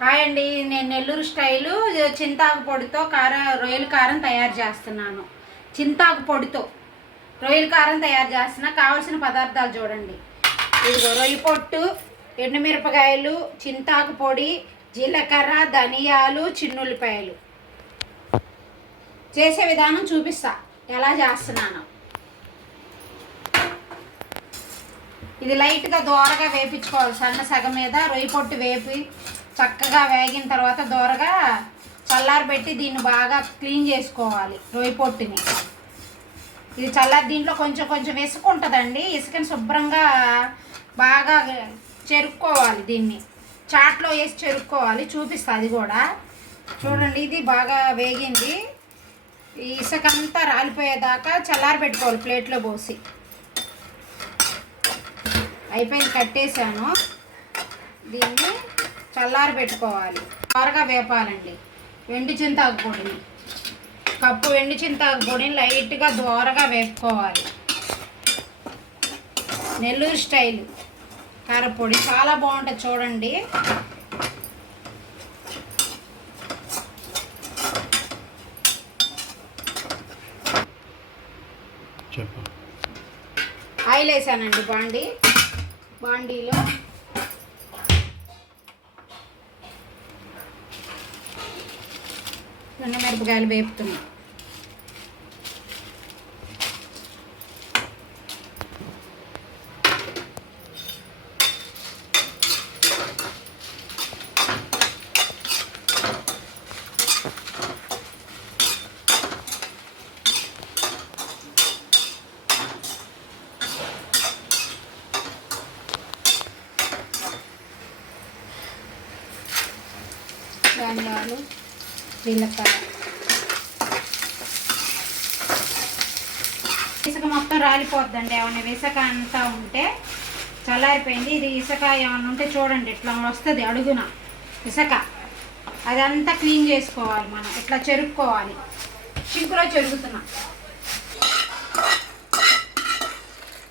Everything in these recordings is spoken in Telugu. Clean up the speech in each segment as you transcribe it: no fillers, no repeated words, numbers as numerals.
హాయ్ అండి, నేను నెల్లూరు స్టైలు చింతాకు పొడితో రొయ్యల కారం తయారు చేస్తున్నాను. చింతాకు పొడితో రొయ్యల కారం తయారు చేస్తున్నా. కావాల్సిన పదార్థాలు చూడండి. ఇదిగో రొయ్య పొట్టు, ఎండుమిరపకాయలు, చింతాకు పొడి, జీలకర్ర, ధనియాలు, చిన్నుల్లిపాయలు. చేసే విధానం చూపిస్తా ఎలా చేస్తున్నాను. ఇది లైట్గా దోరగా వేపించుకోవాలి. సన్న సగం మీద రొయ్య పొట్టు వేపి చక్కగా వేగిన తర్వాత దోరగా చల్లారబెట్టి దీన్ని బాగా క్లీన్ చేసుకోవాలి. రొయ్య పొట్టుని ఇది చల్లారి దీంట్లో కొంచెం కొంచెం ఇసుక ఉంటుందండి. ఇసుకని శుభ్రంగా బాగా చెరుక్కోవాలి. దీన్ని చాట్లో వేసి చెరుక్కోవాలి. చూపిస్తా అది కూడా చూడండి. ఇది బాగా వేగింది. ఈ ఇసుక అంతా రాలిపోయేదాకా చల్లారబెట్టుకోవాలి ప్లేట్లో పోసి. అయిపోయింది, కట్టేసాను. దీన్ని చల్లారి పెట్టుకోవాలి. త్వరగా వేపాలండి. ఎండు చింతాకు పొడిని కప్పు ఎండు చింతాకు పొడిని లైట్గా దోరగా వేపుకోవాలి. నెల్లూరు స్టైల్ కారపొడి చాలా బాగుంటుంది చూడండి. ఆయిల్ వేసానండి బాండీలో మిరపకాయలు వేపుతున్నాం. ధనియాలు, జీలకర్ర. ఇసుక మొత్తం రాలిపోద్దండి. ఏమన్నా ఇసుక అంతా ఉంటే చల్లారిపోయింది. ఇది ఇసుక ఏమన్నా ఉంటే చూడండి ఇట్లా వస్తుంది అడుగున ఇసుక. అదంతా క్లీన్ చేసుకోవాలి. మనం ఇట్లా చెరుక్కోవాలి. చింకులో చెరుగుతున్నాం.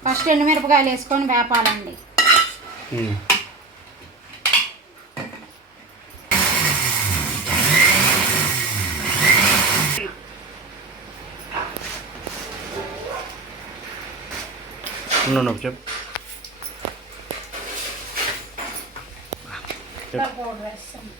ఫస్ట్ ఎండుమిరపకాయలు వేసుకొని వేపాలండి. చెప్పు. పౌడర్ వేస్తాను.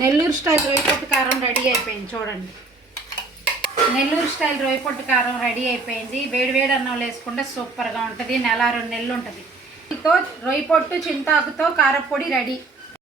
నెల్లూరు స్టైల్ రొయ్యపొట్టు కారం రెడీ అయిపోయింది చూడండి. నెల్లూరు స్టైల్ రొయ్యపొట్టు కారం రెడీ అయిపోయింది. వేడి వేడి అన్నం వేసుకుంటే సూపర్గా ఉంటుంది. 1-2 నెలలు ఉంటుంది. రొయ్యపొట్టు చింతాకుతో కారపొడి రెడీ.